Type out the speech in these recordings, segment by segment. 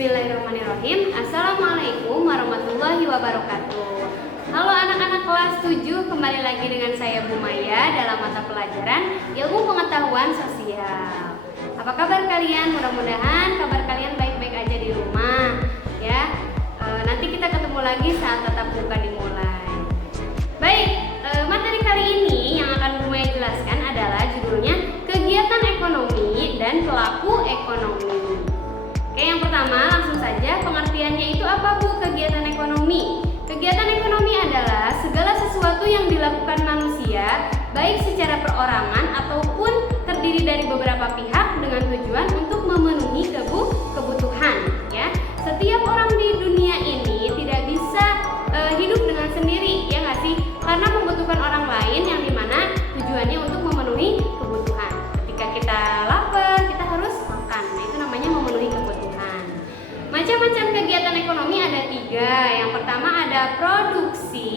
Bismillahirrahmanirrahim. Assalamualaikum warahmatullahi wabarakatuh. Halo anak-anak kelas 7, kembali lagi dengan saya Bu Maya dalam mata pelajaran Ilmu Pengetahuan Sosial. Apa kabar kalian? Mudah-mudahan kabar kalian baik-baik aja di rumah ya. Nanti kita ketemu lagi saat tatap muka dimulai. Baik, materi kali ini yang akan Bu Maya jelaskan adalah judulnya Kegiatan Ekonomi dan Pelaku Ekonomi. Oke, yang pertama langsung saja, pengertiannya itu apa Bu kegiatan ekonomi? Kegiatan ekonomi adalah segala sesuatu yang dilakukan manusia baik secara perorangan ataupun terdiri dari beberapa pihak dengan tujuan untuk memenuhi kebutuhan ya. Setiap orang di dunia ini tidak bisa hidup dengan sendiri ya nggak sih? Karena membutuhkan orang lain yang dimana tujuannya untuk memenuhi kebutuhan. Ketika kita lapar, kita harus makan. Nah, itu namanya memenuhi kebutuhan. Macam-macam kegiatan ekonomi ada 3. Yang pertama ada produksi,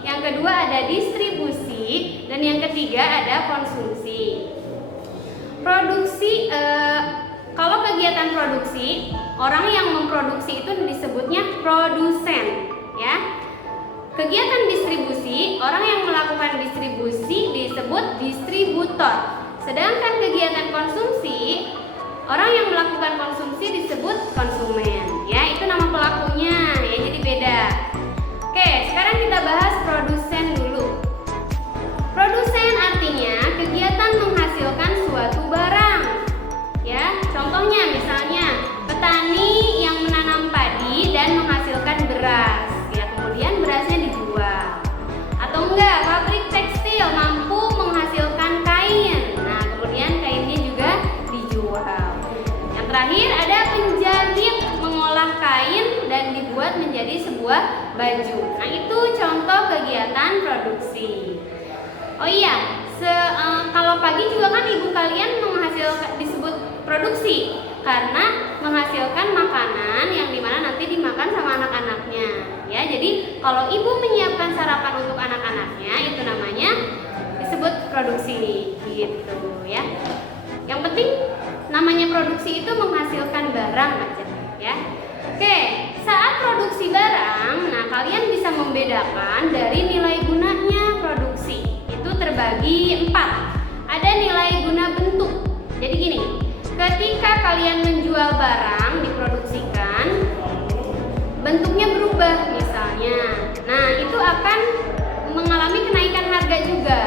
yang kedua ada distribusi, dan yang ketiga ada konsumsi. Produksi, kalau kegiatan produksi, orang yang memproduksi itu disebutnya produsen, ya. Kegiatan distribusi, orang yang melakukan distribusi disebut distributor. Sedangkan kegiatan konsumsi, orang yang melakukan konsumsi disebut konsumen. Ya, itu nama pelakunya ya, jadi beda. Oke, sekarang kita bahas produsen dulu. Produsen artinya kegiatan menghasilkan suatu barang. Ya, contohnya misalnya petani yang menanam padi dan menghasilkan beras. Ya, kemudian berasnya dijual. Atau enggak, pabrik tekstil mampu menghasilkan kain. Nah, kemudian kainnya juga dijual. Yang terakhir ada penjahit mengolah kain dan dibuat menjadi sebuah baju. Nah, itu contoh kegiatan produksi. Oh iya, kalau pagi juga kan ibu kalian menghasilkan disebut produksi karena menghasilkan makanan yang dimana nanti dimakan sama anak-anaknya. Ya, jadi kalau ibu menyiapkan sarapan untuk anak-anaknya itu namanya disebut produksi, gitu ya. Yang penting namanya produksi itu menghasilkan barang aja ya. Oke, saat produksi barang, nah kalian bisa membedakan dari nilai gunanya produksi. Itu terbagi 4. Ada nilai guna bentuk. Jadi gini, ketika kalian menjual barang diproduksikan, bentuknya berubah misalnya. Nah, itu akan mengalami kenaikan harga juga.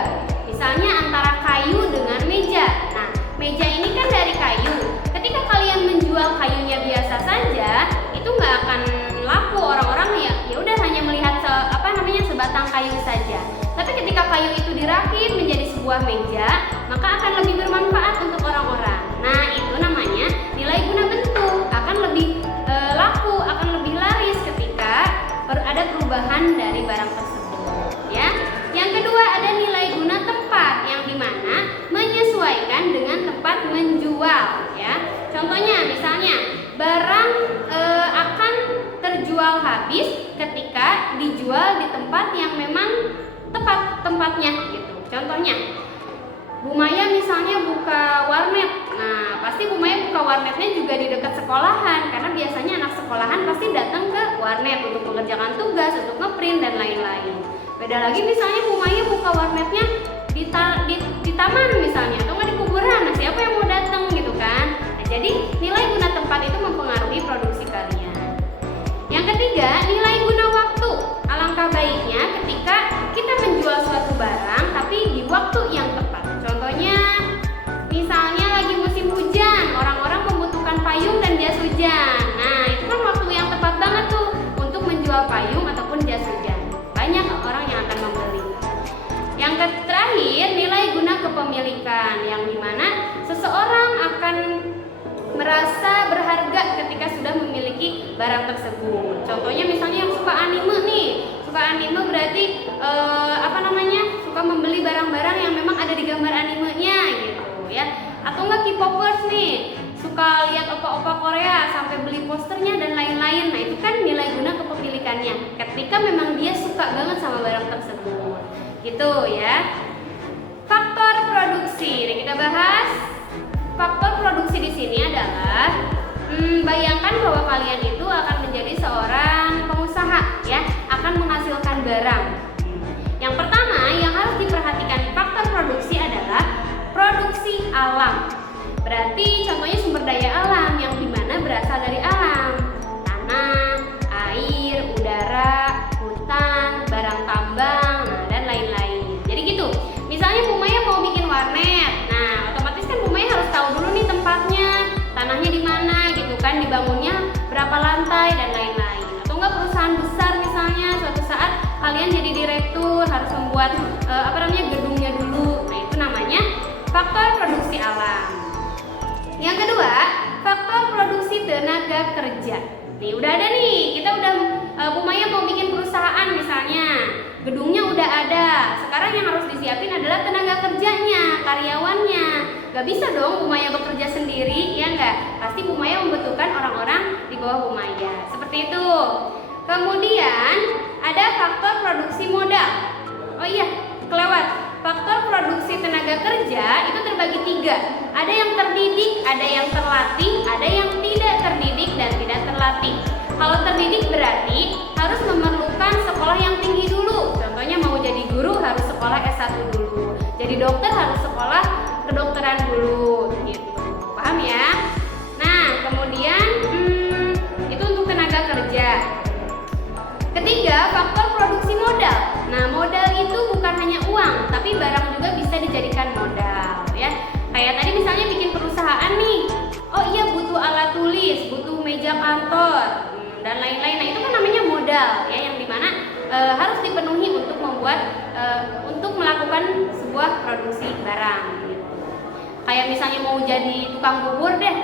Misalnya antara kayu dengan meja. Nah, meja ini kan dari kayu. Ketika kalian menjual kayunya biasa saja, itu nggak akan laku. Orang-orang ya udah hanya melihat sebatang kayu saja. Tapi ketika kayu itu dirakit menjadi sebuah meja, maka akan lebih bermanfaat untuk orang-orang. Nah, itu namanya nilai guna bentuk. Akan lebih laku, akan lebih laris ketika ada perubahan dari barang tersebut. Ya. Yang kedua ada nilai guna tempat, yang dimana menyesuaikan dengan tempat menjual. Ya. Contohnya misalnya barang akan terjual habis ketika dijual di tempat yang memang tepat tempatnya gitu. Contohnya Bu Maya misalnya buka warnet. Nah, pasti Bu Maya buka warnetnya juga di dekat sekolahan karena biasanya anak sekolahan pasti datang ke warnet untuk mengerjakan tugas, untuk ngeprint dan lain-lain. Beda lagi misalnya Bu Maya buka warnetnya di taman misalnya atau nggak di kuburan. Nah, siapa yang mau datang gitu kan? Nah, jadi nilai guna tempat itu mempengaruhi produksi kalian. Yang ketiga, nilai guna waktu. Alangkah baiknya ketika kita menjual suatu barang tapi di waktu yang tepat. Contohnya, misalnya lagi musim hujan, orang-orang membutuhkan payung dan jas hujan. Nah, itu kan waktu yang tepat banget tuh untuk menjual payung ataupun jas hujan. Banyak orang yang akan membeli. Yang terakhir, nilai guna kepemilikan, yang dimana seseorang akan merasa berharga ketika sudah memiliki barang tersebut. Contohnya misalnya yang suka anime nih, suka anime berarti suka membeli barang-barang yang memang ada di gambar animenya gitu ya. Atau enggak K-popers nih, suka lihat opa-opa Korea sampai beli posternya dan lain-lain. Nah, itu kan nilai guna kepemilikannya ketika memang dia suka banget sama barang tersebut. Gitu ya. Faktor produksi. Nah, kita bahas faktor produksi di sini adalah bayangkan bahwa kalian itu akan menjadi seorang pengusaha ya, akan menghasilkan barang. Yang pertama yang harus diperhatikan faktor produksi adalah produksi alam. Berarti contohnya sumber daya alam yang dimana berasal dari alam, tanah, air, udara, hutan, barang tambang, dan lain-lain. Jadi gitu. Misalnya Bu Maya mau bikin warnet, nah otomatis kan Bu Maya harus tahu dulu nih tempatnya, tanahnya di mana gitu kan, dibangunnya berapa lantai dan lain-lain. Atau enggak perusahaan besar misalnya suatu saat kalian jadi direktur harus membuat gedungnya dulu. Nah itu namanya faktor produksi alam. Yang kedua, faktor produksi tenaga kerja. Nih udah ada nih, kita udah Bu Maya mau bikin perusahaan misalnya, gedungnya udah ada. Sekarang yang harus disiapin adalah tenaga kerjanya, karyawannya. Gak bisa dong Bu Maya bekerja sendiri, ya enggak? Pasti Bu Maya membutuhkan orang-orang di bawah Bu Maya. Seperti itu. Kemudian ada faktor produksi modal. Oh iya, kelewat. Faktor produksi tenaga kerja itu terbagi 3. Ada yang terdidik, ada yang terlatih, ada yang tidak terdidik dan tidak terlatih. Kalau terdidik berarti harus memerlukan sekolah yang tinggi dulu. Contohnya mau jadi guru harus sekolah S1 dulu. Jadi dokter harus sekolah kedokteran dulu gitu. Paham ya? Nah, kemudian itu untuk tenaga kerja. Ketiga, faktor produksi modal. Nah, modal itu bukan hanya uang, tapi barang juga bisa dijadikan modal ya. Kayak tadi misalnya bikin perusahaan nih. Oh iya, butuh alat tulis, butuh meja kantor, dan lain-lain. Nah, itu kan namanya modal ya, yang dimana harus dipenuhi untuk untuk melakukan sebuah produksi barang gitu. Kayak misalnya mau jadi tukang bubur deh.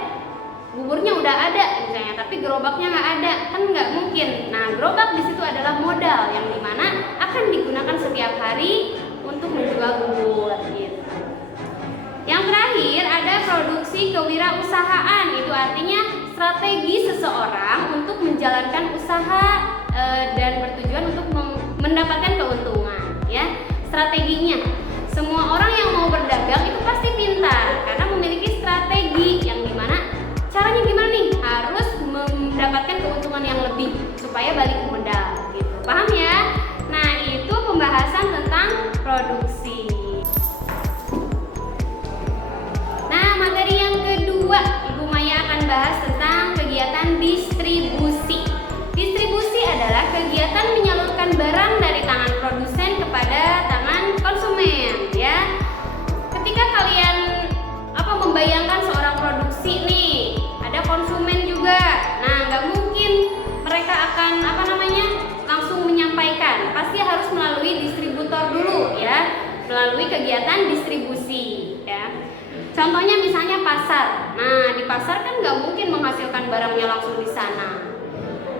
Buburnya udah ada misalnya, tapi gerobaknya nggak ada, kan nggak mungkin. Nah, gerobak di situ adalah modal yang dimana akan digunakan setiap hari untuk menjual bubur gitu. Yang terakhir ada produksi kewirausahaan, itu artinya strategi seseorang untuk menjalankan usaha dan bertujuan untuk mendapatkan keuntungan ya. Strateginya, semua orang yang mau berdagang itu pasti pintar karena memiliki strategi yang dimana caranya gimana nih? Harus mendapatkan keuntungan yang lebih supaya balik modal gitu. Paham ya? Nah, itu pembahasan tentang produksi. Nah, materi yang kedua, Ibu Maya akan bahas tentang kegiatan distribusi. Distribusi adalah kegiatan menyalurkan barang dari tangan produsen kepada tangan konsumen ya. Ketika kalian membayangkan seorang produksi nih, ada konsumen juga. Nah, nggak mungkin mereka akan langsung menyampaikan. Pasti harus melalui distributor dulu ya, melalui kegiatan distribusi ya. Contohnya misalnya pasar. Nah, di pasar kan nggak mungkin menghasilkan barangnya langsung di sana.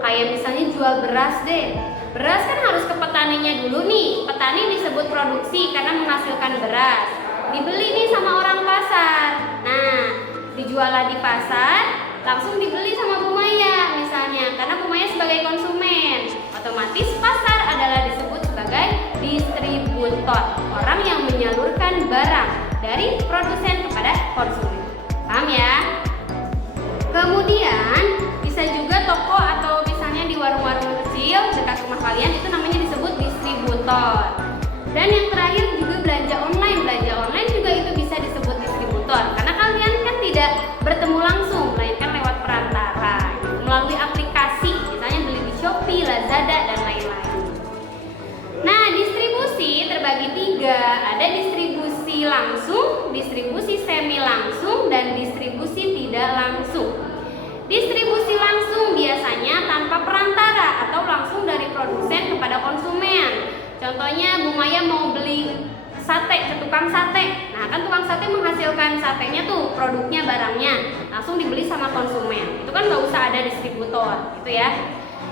Kayak misalnya jual beras deh. Beras kan harus ke petaninya dulu nih. Petani disebut produksi karena menghasilkan beras. Dibeli nih sama orang pasar. Nah, dijual di pasar, langsung dibeli sama Bu Maya misalnya, karena Bu Maya sebagai konsumen. Otomatis pasar adalah disebut sebagai distributor, orang yang menyalurkan barang dari produsen kepada konsumen. Paham ya? Kemudian bisa juga toko atau misalnya di warung-warung kecil dekat rumah kalian, itu namanya disebut distributor. Dan yang terakhir juga belanja online. Belanja online juga itu bisa disebut distributor karena kalian kan tidak bertemu langsung, melainkan lewat perantara melalui aplikasi, misalnya beli di Shopee, Lazada dan lain-lain. Nah, distribusi terbagi 3. Ada distribusi langsung, distribusi semi langsung, dan distribusi tidak langsung. Distribusi langsung biasanya tanpa perantara atau langsung dari produsen kepada konsumen. Contohnya Bu Maya mau beli sate ke tukang sate. Nah, kan tukang sate menghasilkan satenya tuh, produknya, barangnya langsung dibeli sama konsumen. Itu kan nggak usah ada distributor gitu ya.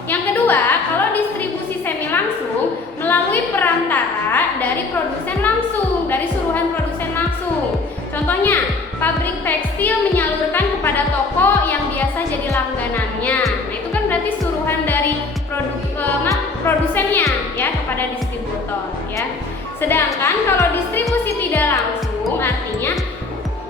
Yang kedua, kalau distribusi semi langsung melalui perantara dari produsen langsung, dari suruhan produsen langsung. Contohnya, pabrik tekstil menyalurkan kepada toko yang biasa jadi langganannya. Nah, itu kan berarti suruhan dari produsennya ya kepada distributor ya. Sedangkan kalau distribusi tidak langsung artinya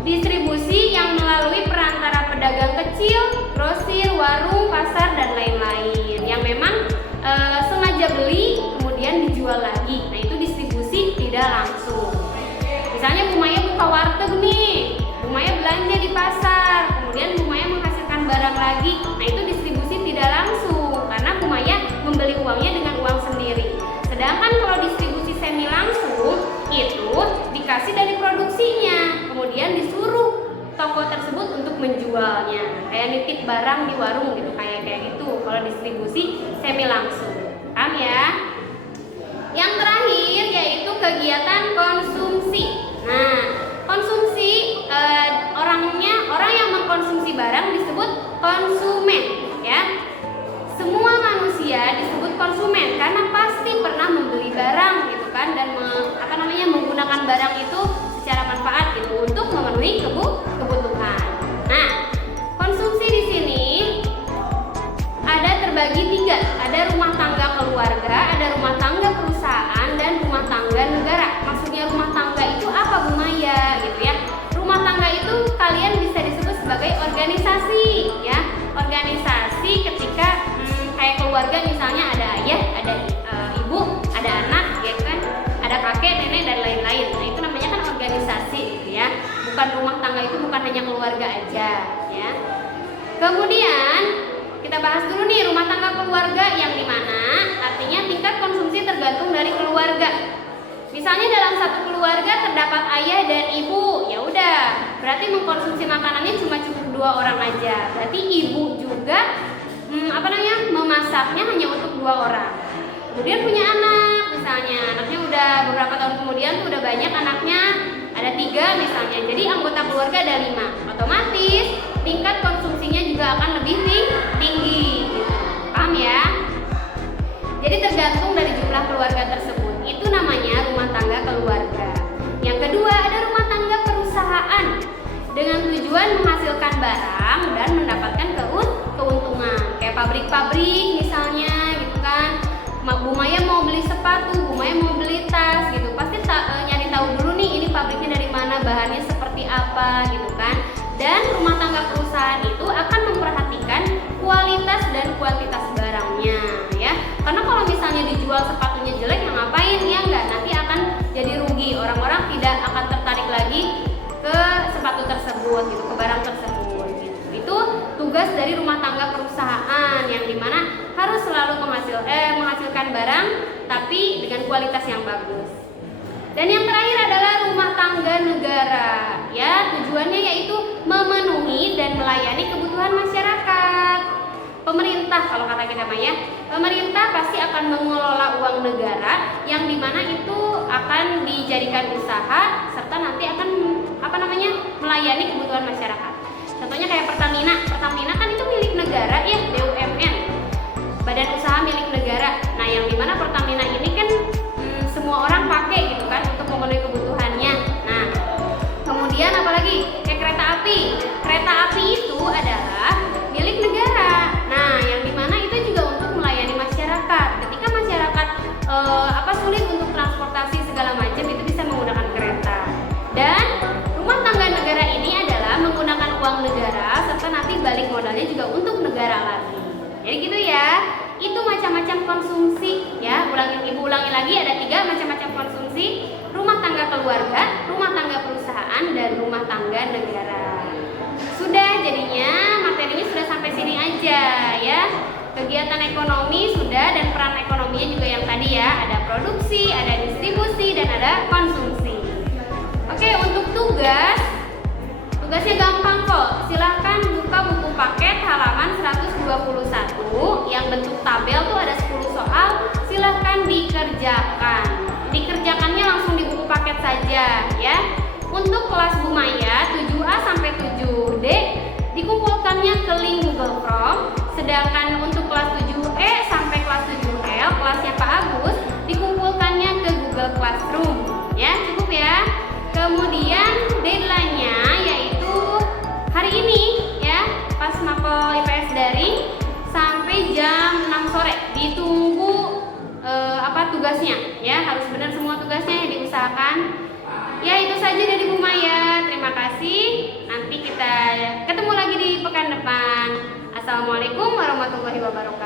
distribusi yang melalui perantara pedagang kecil, grosir, warung, pasar, dan lain-lain yang memang sengaja beli kemudian dijual lagi. Nah, itu distribusi tidak langsung. Misalnya Bu Maya buka warteg nih, Bu Maya belanja di pasar, kemudian Bu Maya menghasilkan barang lagi. Nah, itu distribusi tidak langsung karena Bu Maya membeli uangnya dengan uang sendiri. Sedangkan kalau distribusi semi langsung itu dikasih dari produksinya, kemudian disuruh toko tersebut untuk menjualnya, kayak nitip barang di warung gitu, kayak gitu kalau distribusi semi langsung. Paham ya? Yang terakhir yaitu kegiatan konsumsi. Nah, konsumsi orang yang mengkonsumsi barang disebut konsumen, ya. Semua manusia disebut konsumen karena pasti pernah membeli barang gitu kan, dan menggunakan barang itu secara manfaat gitu untuk memenuhi kebutuhan. Nah, konsumsi di sini ada terbagi tiga. Ada rumah tangga keluarga, ada rumah tangga perusahaan, dan rumah tangga negara. Maksudnya rumah tangga itu apa, Bu Maya? Gitu ya. Rumah tangga itu kalian bisa disebut sebagai organisasi, ya. Organisasi ketika kayak keluarga misalnya ada ayah, ada ibu, ada anak, ya kan, ada kakek, nenek, dan lain-lain. Nah, itu namanya kan organisasi, gitu ya. Bukan rumah tangga itu bukan hanya keluarga aja, ya. Kemudian kita bahas dulu nih rumah tangga keluarga, yang dimana artinya tingkat konsumsi tergantung dari keluarga. Misalnya dalam satu keluarga terdapat ayah dan ibu, ya udah, berarti mengkonsumsi makanannya cuma cukup 2 orang aja. Berarti ibu juga memasaknya hanya untuk 2 orang. Kemudian punya anak, misalnya anaknya udah beberapa tahun kemudian tuh udah banyak anaknya, ada 3 misalnya. Jadi anggota keluarga ada 5. Otomatis tingkat konsumsinya juga akan lebih tinggi. Paham ya? Jadi tergantung dari jumlah keluarga tersebut. Itu namanya rumah tangga keluarga. Yang kedua ada rumah tangga perusahaan dengan tujuan menghasilkan barang dan mendapatkan keuntungan. Kayak pabrik-pabrik misalnya gitu kan. Bu Maya mau beli sepatu, Bu Maya mau beli tas gitu. Pasti nyari tahu dulu nih ini pabriknya dari mana, bahannya seperti apa gitu kan. Dan rumah tangga perusahaan itu akan memperhatikan kualitas dan kuantitas barangnya, ya. Karena kalau misalnya dijual sepatunya jelek, ya ngapain, ya enggak, nanti akan jadi rugi. Orang-orang tidak akan tertarik lagi ke sepatu tersebut gitu, ke barang tersebut gitu. Itu tugas dari rumah tangga perusahaan yang dimana harus selalu menghasilkan barang tapi dengan kualitas yang bagus. Dan yang terakhir adalah rumah tangga negara, ya. Tujuannya yaitu memenuhi dan melayani kebutuhan masyarakat. Pemerintah, kalau kata kita mah ya, pemerintah pasti akan mengelola uang negara yang dimana itu akan dijadikan usaha serta nanti akan melayani kebutuhan masyarakat. Contohnya kayak Pertamina kan itu milik negara ya, BUMN, badan usaha milik negara. Nah, yang dimana Pertamina ini kan semua orang pakai gitu kan untuk memenuhi kebutuhannya. Nah, kemudian apalagi kayak kereta api. Kereta api itu adalah milik negara. Nah, yang dimana itu juga untuk melayani masyarakat. Ketika masyarakat sulit untuk transportasi segala macam, itu bisa menggunakan kereta. Dan rumah tangga negara ini adalah menggunakan uang negara serta nanti balik modalnya juga untuk negara lagi. Jadi gitu ya. Itu macam-macam konsumsi, ya. Ibu ulangi lagi, ada 3 macam-macam konsumsi: rumah tangga keluarga, rumah tangga perusahaan, dan rumah tangga negara. Sudah, jadinya materinya sudah sampai sini aja, ya. Kegiatan ekonomi sudah, dan peran ekonominya juga yang tadi ya, ada produksi, ada distribusi, dan ada konsumsi. Oke, untuk tugasnya gampang kok. Silahkan buka buku paket halaman 121 yang bentuk tabel tuh ada 10 soal. Silahkan dikerjakan. Dikerjakannya langsung di buku paket saja, ya. Untuk kelas Bu Maya 7A sampai 7D dikumpulkannya ke link Google Form. Sedangkan untuk kelas 7E sampai kelas 7L, kelasnya Pak Agus, dikumpulkannya ke Google Classroom. Ya, cukup ya. Kemudian deadline-nya yaitu hari ini, ya, pas mapel IPS daring sampai jam 6 sore. Ditunggu tugasnya, ya, harus benar semua tugasnya, diusahakan. Ya, itu saja dari Bu Maya. Terima kasih. Nanti kita ketemu lagi di pekan depan. Assalamualaikum warahmatullahi wabarakatuh.